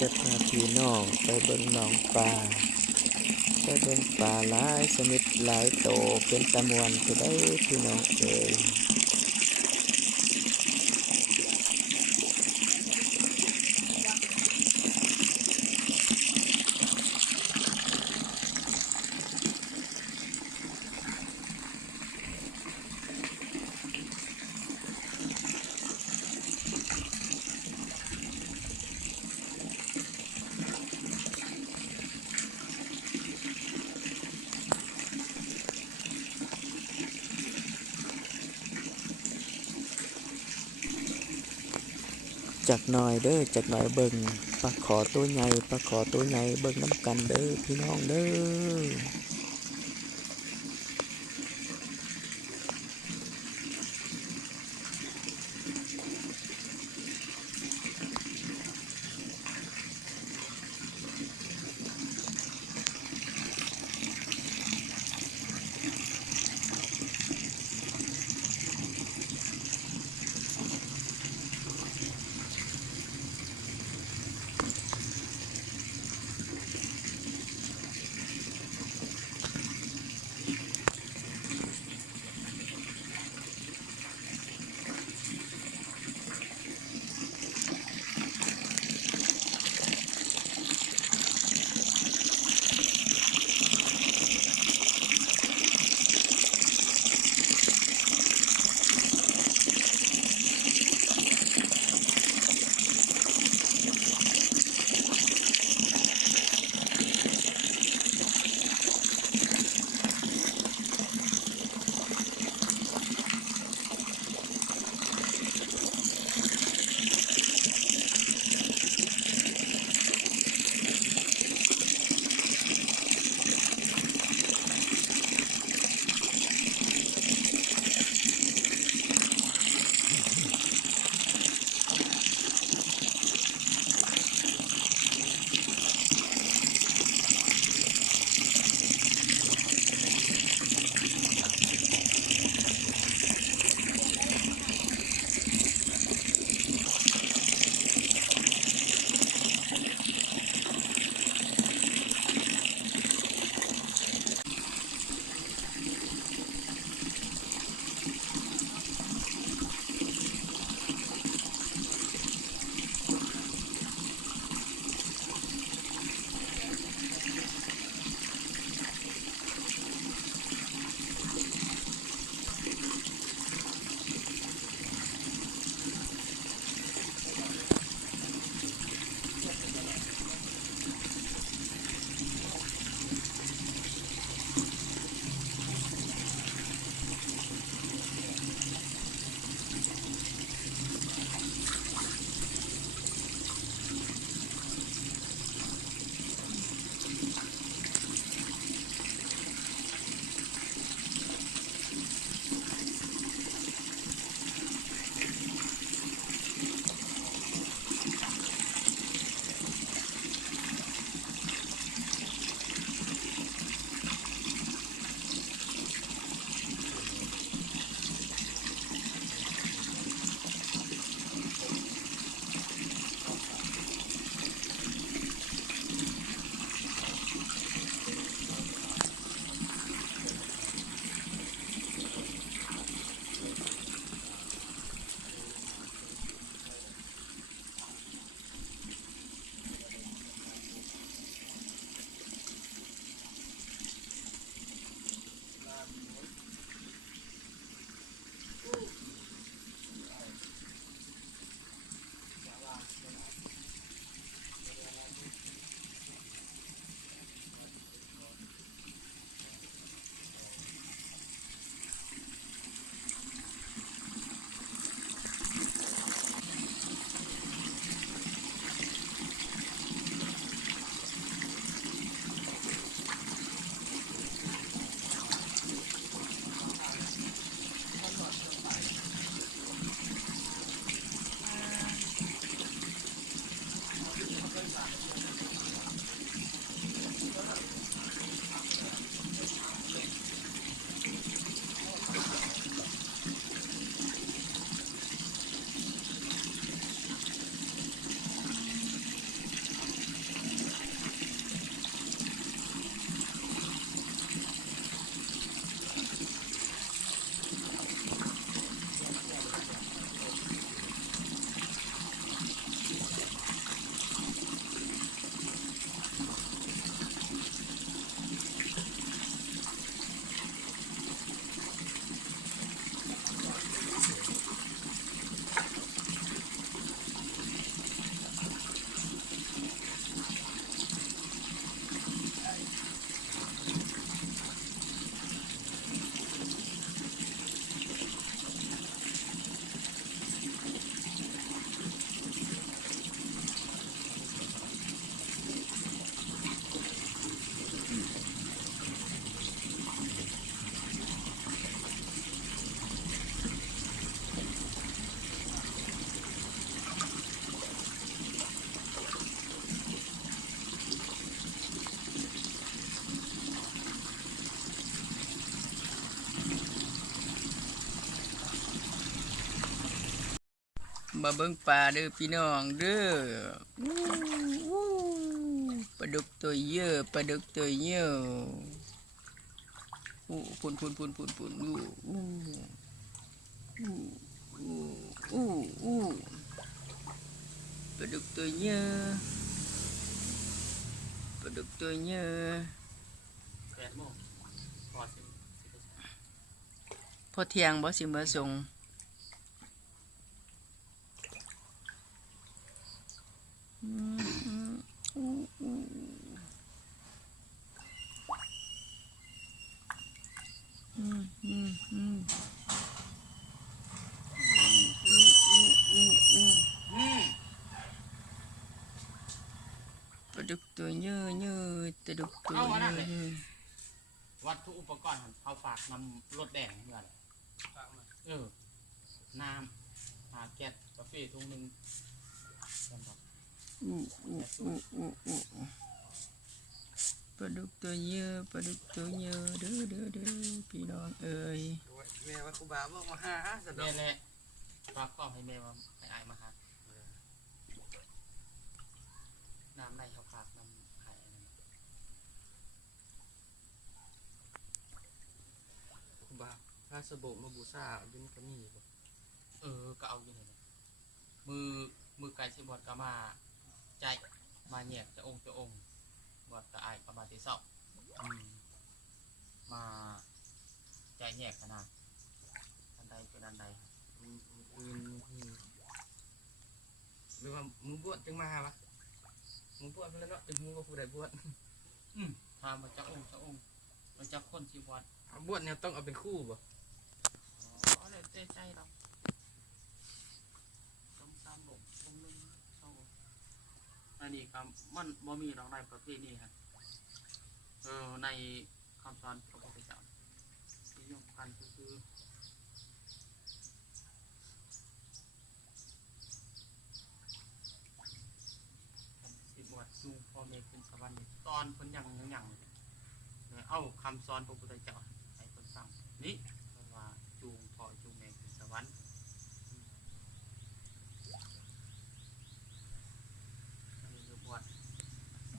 จะพาพี่น้องไปเบิ่งหนองปลาไปเบิ่งปลาหลายชนิดหลายโตเป็นตะมวนผู้ใดพี่น้องเอ่ยจักหน่อยเด้อจักหน่อยเบิ่งปลาขอตัวใหญ่ปลาขอตัวใหญ่เบิ่งน้ำกันเด้อพี่น้องเด้อ มาเบิ่งปลาเด้อพี่น้องเด้อวู้ปลาดุกตัวเยอะปลาดุกตัวเยอะอู้ปุ่นอู้อู้อู้ปลาดุกตัวเยอะปลาดุกตัวเยอะ8 โมงพอเที่ยงบ่สิมาส่งปลาดุกตัวเยอะปลาดุกตัวเยอะวัตถุอุปกรณ์เขาฝากนำรถแดงเงินน้ำแก๊สกาแฟถุงหนึ่งปลาดุกตัวเยอะปลาดุกตัวเยอะเด้อพี่น้องเอ้ยแม่ว่าครูบาบอกมาหาสะดอก แม่ฝากข้อให้แม่ว่าให้อายมาหาน้ำในเขาฝากนำให้ครูบาพระสบมาบูชายุ่งก็มีบ่ก็เอาอยู่นี่มือไก่สิบอดก็มาใจมาแยกจะองค์บอดก็อายก็มาที่เศร้ามาใจแยกขนาดอันใดเป็นอันใดหรือว่ามึงบวชจึงมาปะมึงบวชแล้วเนาะจึงมึงก็ผู้ใดบวชพามาเจ้าองค์มาเจ้าคนสิบอดบวชเนี่ยต้องเอาเป็นคู่บ่อะไรใจเราต้องตามหลงตรงนึงอันนี้ครับมันบ่มีเราในประเภทนี้ครับในคำสอนพระพุทธเจ้าที่ยกกันคือสิบวชจูงพ่อแม่ขึ้นสวรรค์ตอนเพิ่นยังเอาคำสอนพระพุทธเจ้าให้เพิ่นฟังนี่ว่าจูงพ่อจูงแม่ขึ้นสวรรค์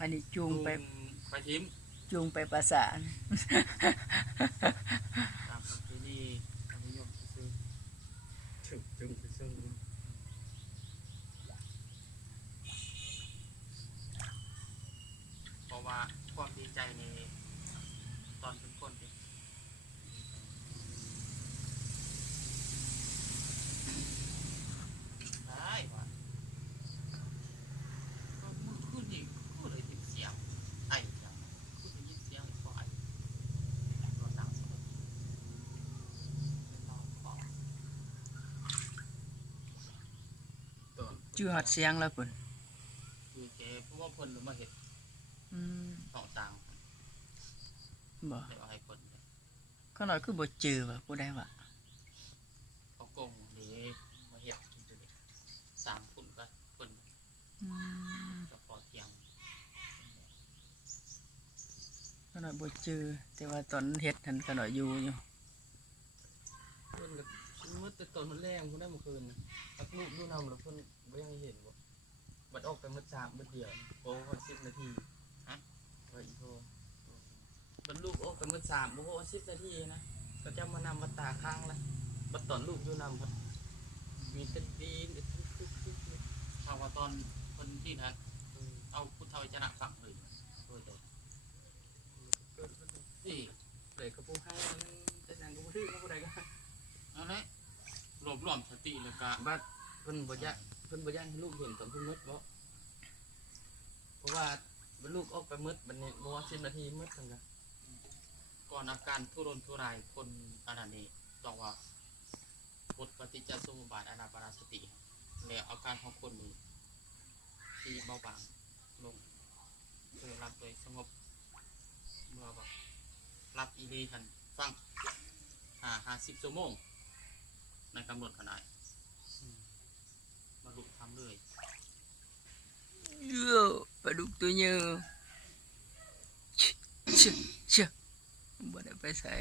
อันนี้จูงไปทิมจูงไปประสานตามที่นี่นิยมซื้อจึงไปซึ่งเพราะว่าความดีใจในตอนเป็นคนได้ว่าก็มือขึ้นอีกก็เลยติดเสียงไอ้ยังคือได้ยินเสียงก็ไอ้ก็ดังจื้อฮอดเสียงแล้วปุ่นคือแกเพราะว่าคนมาเห็นของต่างบ่เดี๋ยวให้คนเขาหน่อยคือบ่จื้อว่ะผู้ใดวะเขาโกงนี้มาเห็น3 คนก็คนก็พอเที่ยงเขาหน่อยบ่จื้อแต่ว่าตอนเฮ็ดหันเขาหน่อยอยู่เพิ่นก็มืดแต่ตอนมันแรงเพิ่นได้เมื่อคืนตักลูกดูนำแล้วเพิ่นบ่ยังเห็นบ่บัดออกไปมื้อ3มื้อเดียวโอ้ฮอด10 นาทีว่าอีโทบัดลูกออกไปมื้อ3บ่ฮอด10 นาทีนะก็จะมานำมาตาข้างละบัดตอนลูกอยู่นำครับมีแต่ดีทุกถ้าว่าตอนคนที่นะเอาพุทธวจนะฟังเลยโดยนี่เลยกระปูให้แต่ยังก็บ่ถือนะผู้ใดก็นั่นแหละรวบรวมสติแล้วก็บัดเพิ่นบ่อยากให้ลูกเห็นตอนเพิ่นมืดบ่เพราะว่าลูกออกไปมืดบัดนี้บ่ว่า10 นาทีมืดจังก็ก่อนอาการทุรนทุรายคนอันนั้นนี่ต้องว่าบทปฏิจจสมุปบาทอานาปานสติแล้วอาการของคนนี้ที่เบาบางลงรับโดยสงบเมื่อแบบรับอีลีทันฟัง50 ชั่วโมงในกำหนดขนาดมาลุกทำเลยเยอะปลาดุกตัวเยอะเชื่อบ่ได้ไปใส่